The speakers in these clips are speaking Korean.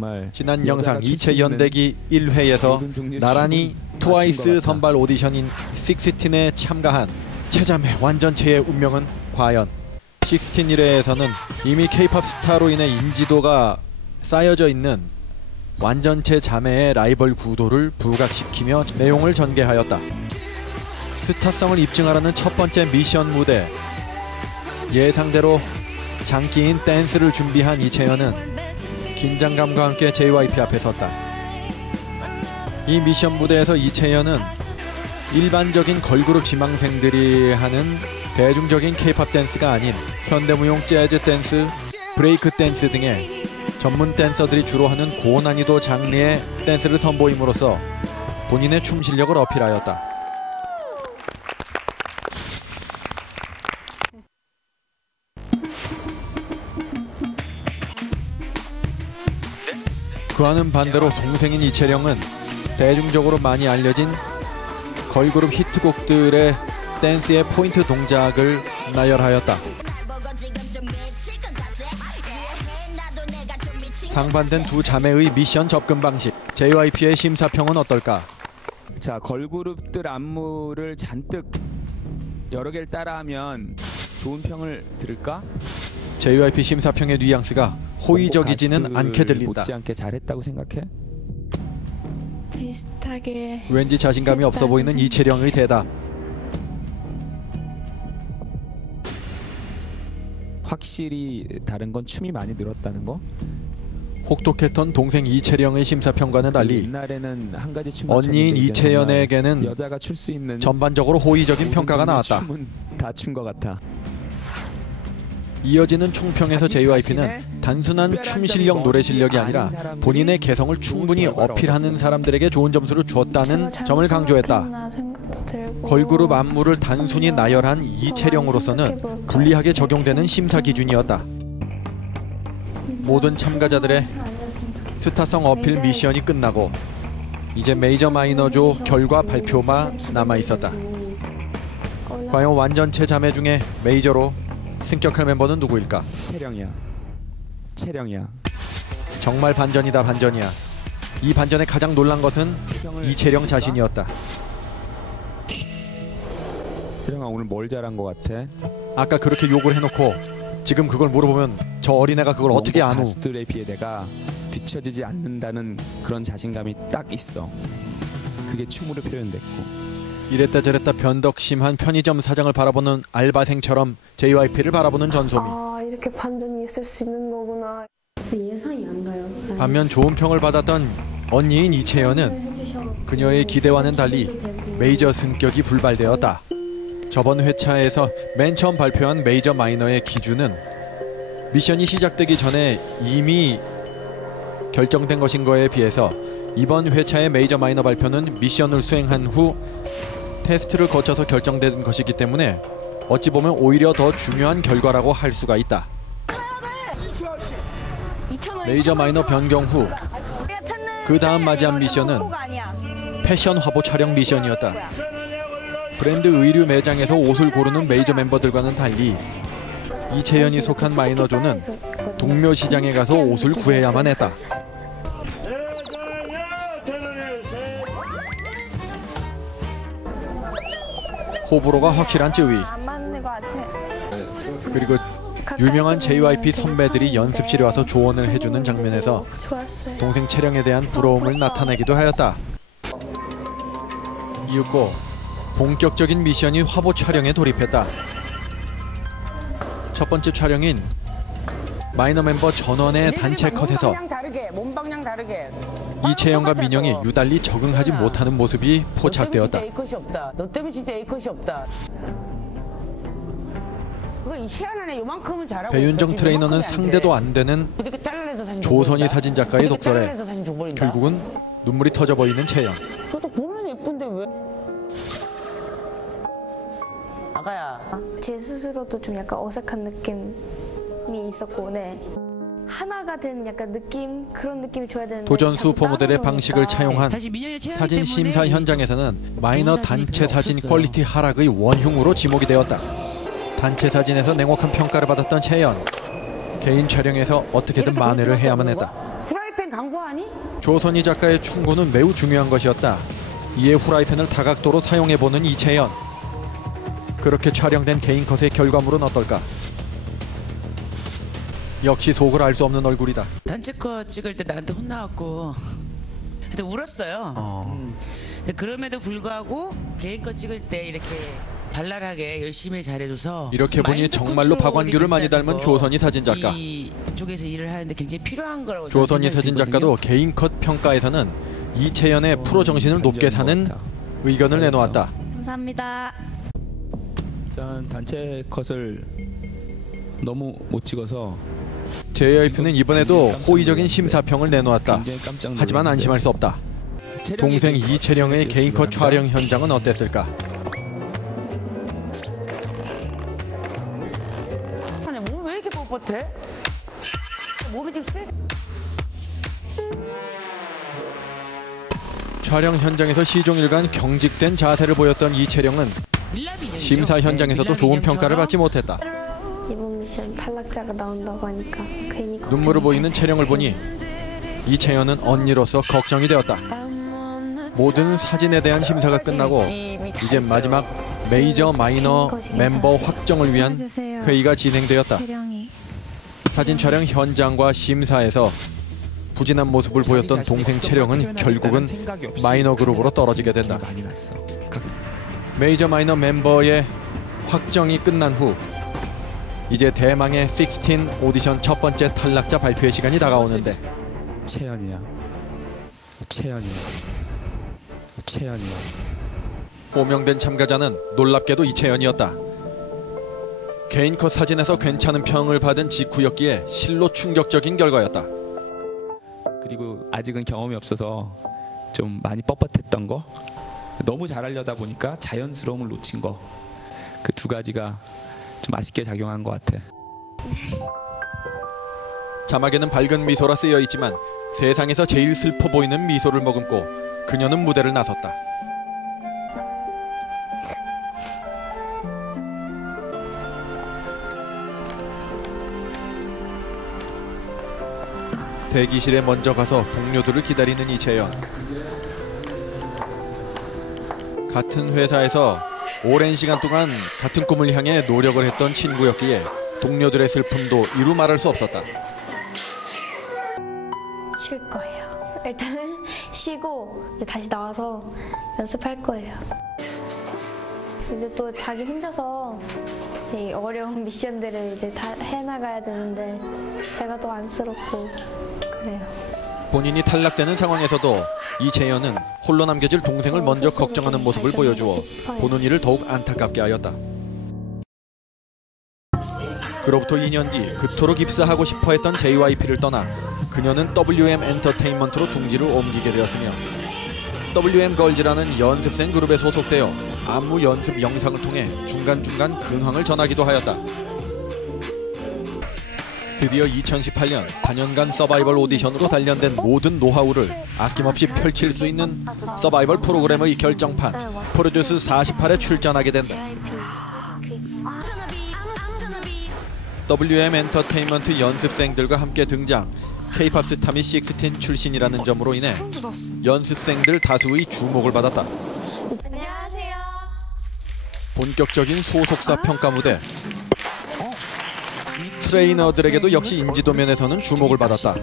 정말 지난 영상 이채연대기 1회에서 나란히 트와이스 선발 오디션인 식스틴에 참가한 최자매 완전체의 운명은 과연. 식스틴 1회에서는 이미 K-팝 스타로 인해 인지도가 쌓여져 있는 완전체 자매의 라이벌 구도를 부각시키며 내용을 전개하였다. 스타성을 입증하라는 첫 번째 미션 무대. 예상대로 장기인 댄스를 준비한 이채연은 긴장감과 함께 JYP 앞에 섰다. 이 미션 무대에서 이채연은 일반적인 걸그룹 지망생들이 하는 대중적인 K-팝 댄스가 아닌 현대무용 재즈 댄스, 브레이크 댄스 등의 전문 댄서들이 주로 하는 고난이도 장르의 댄스를 선보임으로써 본인의 춤 실력을 어필하였다. 그와는 반대로 동생인 이채령은 대중적으로 많이 알려진 걸그룹 히트곡들의 댄스의 포인트 동작을 나열하였다. 상반된 두 자매의 미션 접근 방식. JYP의 심사평은 어떨까? 자, 걸그룹들 안무를 잔뜩 여러 개를 따라하면 좋은 평을 들을까? JYP 심사평의 뉘앙스가 호의적이지는 않게 들린다. 못지않게 잘했다고 생각해? 비슷하게. 왠지 자신감이 없어 보이는 이채령의 대답. 확실히 다른 건 춤이 많이 늘었다는 거? 혹독했던 동생 이채령의 심사평과는 달리 옛날에는 한 가지 춤만 언니인 이채연에게는 여자가 출 수 있는 전반적으로 호의적인 평가가 나왔다. 춤은 다 춘 것 같아. 이어지는 총평에서 JYP는 단순한 춤 실력, 노래 실력이 아니라 본인의 개성을 충분히 어필하는 사람들에게 좋은 점수를 주었다는 점을 강조했다. 걸그룹 안무를 단순히 나열한 이채령으로서는 불리하게 적용되는 심사 기준이었다. 모든 참가자들의 스타성 어필 미션이 끝나고 이제 메이저 마이너조 결과 발표만 남아있었다. 과연 완전체 자매 중에 메이저로 승격할 멤버는 누구일까? 채령이야. 정말 반전이다, 반전이야. 이 반전에 가장 놀란 것은 이채령 자신이었다. 채령아, 오늘 뭘 잘한 것 같아? 아까 그렇게 욕을 해놓고 지금 그걸 물어보면 저 어린애가 그걸 어떻게 아노? 가수들에 비해 내가 뒤처지지 않는다는 그런 자신감이 딱 있어. 그게 춤으로 표현됐고. 이랬다 저랬다 변덕심한 편의점 사장을 바라보는 알바생처럼 JYP를 바라보는 전소미. 아, 이렇게 반전이 있을 수 있는 거구나. 예상이 안 가요. 반면 좋은 평을 받았던 언니인 이채연은 그녀의 기대와는 달리 메이저 승격이 불발되었다. 저번 회차에서 맨 처음 발표한 메이저 마이너의 기준은 미션이 시작되기 전에 이미 결정된 것인 거에 비해서 이번 회차의 메이저 마이너 발표는 미션을 수행한 후 테스트를 거쳐서 결정된 것이기 때문에 어찌 보면 오히려 더 중요한 결과라고 할 수가 있다. 메이저 마이너 변경 후 그 다음 맞이한 미션은 패션 화보 촬영 미션이었다. 브랜드 의류 매장에서 옷을 고르는 메이저 멤버들과는 달리 이채연이 속한 마이너조는 동묘 시장에 가서 옷을 구해야만 했다. 호불호가 확실한 쯔위. 그리고 유명한 JYP 선배들이 연습실에 와서 조언을 해주는 장면에서 동생 채령에 대한 부러움을 나타내기도 하였다. 이윽고 본격적인 미션인 화보 촬영에 돌입했다. 첫 번째 촬영인 마이너 멤버 전원의 단체 컷에서 이채연과 민영이 유달리 적응하지 못하는 모습이 포착되었다. 너 때문에 진짜 A컷이 없다. 배윤정 트레이너는 상대도 안 되는 조선희 사진작가의 독설에 결국은 눈물이 터져 보이는 채연. 그것도 보면 예쁜데 왜? 아가야. 제 스스로도 좀 약간 어색한 느낌이 있었고, 네. 하나가 된 약간 느낌, 그런 느낌이 줘야 되는데 도전 슈퍼모델의 방식을 차용한 사진 심사 현장에서는 마이너 단체 사진 퀄리티 하락의 원흉으로 지목이 되었다. 단체 사진에서 냉혹한 평가를 받았던 채연. 개인 촬영에서 어떻게든 만회를 해야만 했다. 후라이팬 광고하니? 조선희 작가의 충고는 매우 중요한 것이었다. 이에 후라이팬을 다각도로 사용해보는 이채연. 그렇게 촬영된 개인 컷의 결과물은 어떨까? 역시 속을 알 수 없는 얼굴이다. 단체 컷 찍을 때 나한테 혼나갖고 근데 울었어요. 근데 그럼에도 불구하고 개인 컷 찍을 때 이렇게 발랄하게 열심히 잘해줘서 이렇게 보니 마인드 정말로 컨트롤이 박완규를 많이 된다는 닮은 거, 조선희 사진작가. 이쪽에서 일을 하는데 굉장히 필요한 거라고 조선희 저는 생각이 사진작가도 들거든요. 개인 컷 평가에서는 이채연의 프로 정신을 높게 사는 의견을 내놓았다. 감사합니다. 일단 단체 컷을 너무 못 찍어서 JYP는 이번에도 호의적인 심사평을 내놓았다. 굉장히 깜짝 놀랐는데 하지만 안심할 수 없다. 동생 이채령의 개인 컷 촬영 현장은 어땠을까? 아니 몸이 왜 이렇게 뻣뻣해? 몸이 지금 스트레스. 촬영 현장에서 시종일관 경직된 자세를 보였던 이채령은 밀랍 인형이죠? 심사 현장에서도 밀랍 좋은 인형처럼 평가를 받지 못했다. 이번 미션 탈락자가 나온다고 하니까 괜히 눈물을 보이는 채령을 보니 이채연은 언니로서 걱정이 되었다. 모든 사진에 대한 심사가 끝나고 이제 마지막 메이저 마이너 멤버 확정을 위한 회의가 진행되었다. 사진 촬영 현장과 심사에서 부진한 모습을 보였던 동생 채령은 결국은 마이너 그룹으로 떨어지게 된다. 메이저 마이너 멤버의 확정이 끝난 후 이제 대망의 16 오디션 첫 번째 탈락자 발표의 시간이 다가오는데 채연이야. 호명된 참가자는 놀랍게도 이채연이었다. 개인 컷 사진에서 괜찮은 평을 받은 직후였기에 실로 충격적인 결과였다. 그리고 아직은 경험이 없어서 좀 많이 뻣뻣했던 거, 너무 잘하려다 보니까 자연스러움을 놓친 거, 그 두 가지가 좀 아쉽게 작용한 것 같아. 자막에는 밝은 미소라 쓰여 있지만 세상에서 제일 슬퍼 보이는 미소를 머금고 그녀는 무대를 나섰다. 대기실에 먼저 가서 동료들을 기다리는 이채연. 같은 회사에서 오랜 시간 동안 같은 꿈을 향해 노력을 했던 친구였기에 동료들의 슬픔도 이루 말할 수 없었다. 쉴 거예요. 일단은 쉬고 이제 다시 나와서 연습할 거예요. 이제 또 자기 혼자서 이 어려운 미션들을 이제 다 해나가야 되는데 제가 또 안쓰럽고 그래요. 본인이 탈락되는 상황에서도 이채연은 홀로 남겨질 동생을 먼저 걱정하는 모습을 보여주어 보는 이를 더욱 안타깝게 하였다. 그로부터 2년 뒤 그토록 입사하고 싶어했던 JYP를 떠나 그녀는 WM 엔터테인먼트로 둥지를 옮기게 되었으며 WM 걸즈라는 연습생 그룹에 소속되어 안무 연습 영상을 통해 중간중간 근황을 전하기도 하였다. 드디어 2018년 단연간 서바이벌 오디션으로 단련된 모든 노하우를 아낌없이 펼칠 수 있는 서바이벌 프로그램의 결정판 프로듀스 48에 출전하게 된다. WM 엔터테인먼트 연습생들과 함께 등장. K-팝 스타 및 16 출신이라는 점으로 인해 연습생들 다수의 주목을 받았다. 안녕하세요. 본격적인 소속사 평가 무대. 트레이너들에게도 역시 인지도 면에서는 주목을 받았다.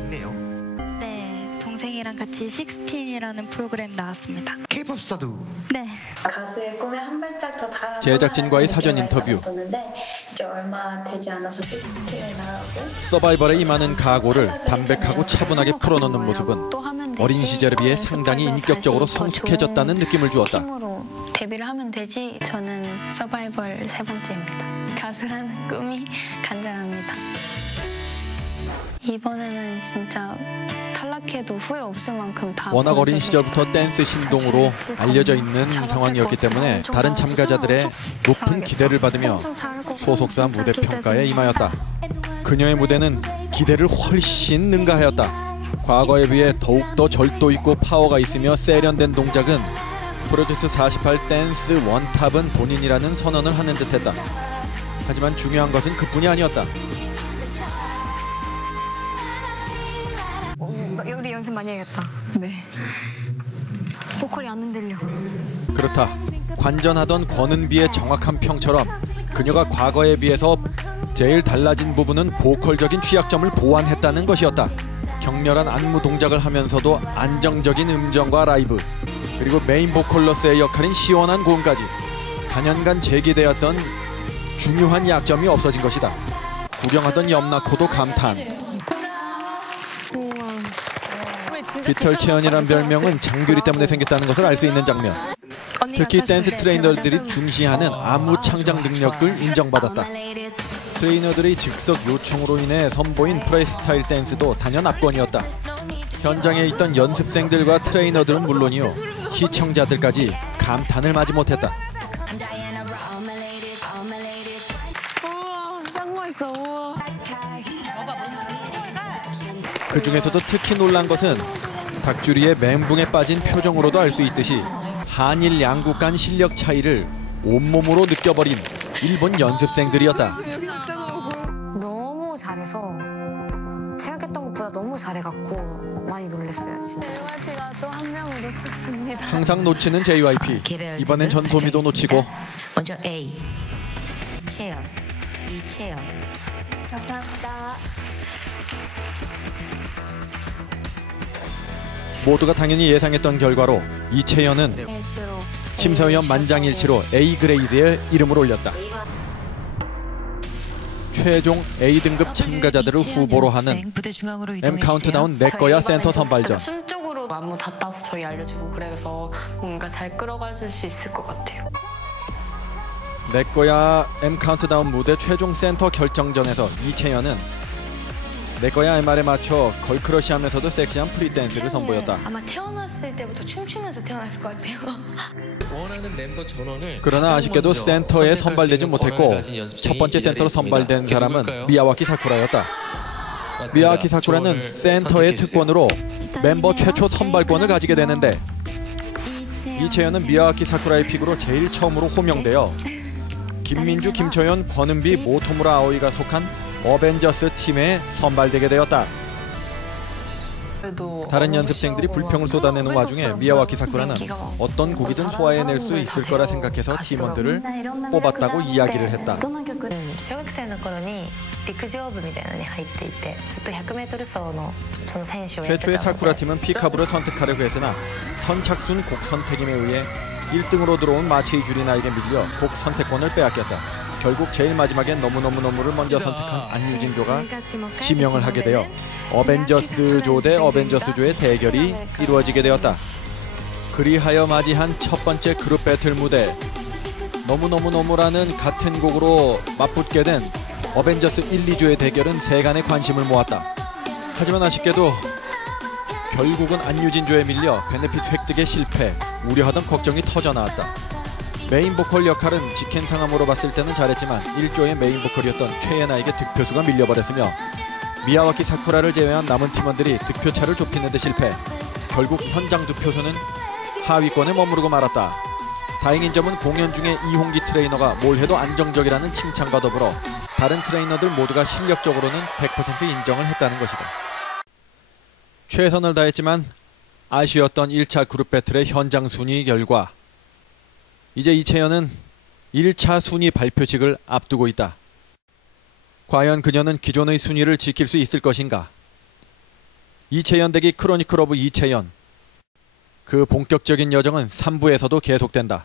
네, 동생이랑 같이 16이라는 프로그램 나왔습니다. K-pop 스타도 네. 가수의 꿈에 한 발짝 더 다가가는 제작진과의 사전 느낌을 인터뷰. 있었는데 이제 얼마 되지 않아서 16에 나가고 서바이벌에 임하는 각오를 담백하고 차분하게 풀어놓는 모습은 또 하면 되지. 어린 시절에 비해 상당히 인격적으로 성숙해졌다는 느낌을 주었다. 팀으로 데뷔를 하면 되지. 저는 서바이벌 3번째입니다. 가수라는 꿈이 간절합니다. 이번에는 진짜 탈락해도 후회 없을 만큼 다 워낙 어린 보여주고 시절부터 댄스 신동으로 알려져 있는 상황이었기 때문에 다른 참가자들의 높은 기대를 받으며 소속사 무대 평가에 임하였다. 그녀의 무대는 기대를 훨씬 능가하였다. 과거에 비해 더욱더 절도 있고 파워가 있으며 세련된 동작은 프로듀스 48 댄스 원탑은 본인이라는 선언을 하는 듯했다. 하지만 중요한 것은 그뿐이 아니었다. 우리 많이 해야겠다. 네. 보컬이 안 흔들려. 그렇다. 관전하던 권은비의 정확한 평처럼 그녀가 과거에 비해서 제일 달라진 부분은 보컬적인 취약점을 보완했다는 것이었다. 격렬한 안무 동작을 하면서도 안정적인 음정과 라이브, 그리고 메인 보컬로서의 역할인 시원한 고음까지 4년간 제기되었던 중요한 약점이 없어진 것이다. 구경하던 염나코도 감탄. 깃털 채연이란 별명은 장규리 때문에 생겼다는 것을 알 수 있는 장면. 특히 댄스 트레이너들이 중시하는 안무 창작 능력을 인정받았다. 트레이너들의 즉석 요청으로 인해 선보인 프리스타일 댄스도 단연 압권이었다. 현장에 있던 연습생들과 트레이너들은 물론이요, 시청자들까지 감탄을 마지 못했다. 그 중에서도 특히 놀란 것은 닭주리의 멘붕에 빠진 표정으로도 알 수 있듯이 한일 양국 간 실력 차이를 온몸으로 느껴버린 일본 연습생들이었다. 너무 잘해서 생각했던 것보다 너무 잘해갖고 많이 놀랐어요, 진짜. JYP가 또 한 명을 놓쳤습니다. 항상 놓치는 JYP. 이번엔 전소미도 놓치고. 먼저 A, 채연, 이채연. 감사합니다. 모두가 당연히 예상했던 결과로 이채연은 심사위원 만장일치로 A 그레이드에 이름을 올렸다. 최종 A등급 참가자들을 후보로 하는 M 카운트다운 내꺼야 센터 선발전. 순적으로 안무 다 따서 저희 알려주고 그래서 뭔가 잘 끌어가줄 수 있을 것 같아요. 내꺼야 M 카운트다운 무대 최종 센터 결정전에서 이채연은 내꺼야 MR에 맞춰 걸크러시하면서도 섹시한 프리댄스를 선보였다. 아마 태어났을 때부터 춤추면서 태어났을 것 같아요. 원하는 멤버 전원을 그러나 아쉽게도 센터에 선발되지 못했고 첫 번째 센터로 선발된 사람은 미야와키 사쿠라였다. 미야와키 사쿠라는 센터의 특권으로 멤버 최초 선발권을 가지게 되는데, 이채연은 미야와키 사쿠라의 픽으로 제일 처음으로 호명되어 김민주, 김초연, 권은비, 모토무라 아오이가 속한 어벤져스 팀에 선발되게 되었다. 다른 연습생들이 불평을 쏟아내는 와중에 미야와키 사쿠라는 어떤 곡이든 소화해낼 수 있을 거라 생각해서 팀원들을 뽑았다고 이야기를 했다. 小学生の頃に陸上部みたいなのに入っていて、ずっと 100m 走のその選手をやってたので 최초의 사쿠라 팀은 피카부를 선택하려고 했으나 선착순 곡 선택임에 의해 1등으로 들어온 마치이 주리나에게 밀려 곡 선택권을 빼앗겼다. 결국 제일 마지막엔 너무너무너무를 먼저 선택한 안유진조가 지명을 하게 되어 어벤져스조 대 어벤져스조의 대결이 이루어지게 되었다. 그리하여 맞이한 첫 번째 그룹 배틀 무대. 너무너무너무라는 같은 곡으로 맞붙게 된 어벤져스 1, 2조의 대결은 세간의 관심을 모았다. 하지만 아쉽게도 결국은 안유진조에 밀려 베네핏 획득에 실패, 우려하던 걱정이 터져나왔다. 메인 보컬 역할은 직행 상암으로 봤을 때는 잘했지만 1조의 메인 보컬이었던 최예나에게 득표수가 밀려버렸으며 미야와키 사쿠라를 제외한 남은 팀원들이 득표차를 좁히는 데 실패. 결국 현장 득표수는 하위권에 머무르고 말았다. 다행인 점은 공연 중에 이홍기 트레이너가 뭘 해도 안정적이라는 칭찬과 더불어 다른 트레이너들 모두가 실력적으로는 100% 인정을 했다는 것이다. 최선을 다했지만 아쉬웠던 1차 그룹 배틀의 현장 순위 결과, 이제 이채연은 1차 순위 발표식을 앞두고 있다. 과연 그녀는 기존의 순위를 지킬 수 있을 것인가? 이채연 대기 크로니클 오브 이채연. 그 본격적인 여정은 3부에서도 계속된다.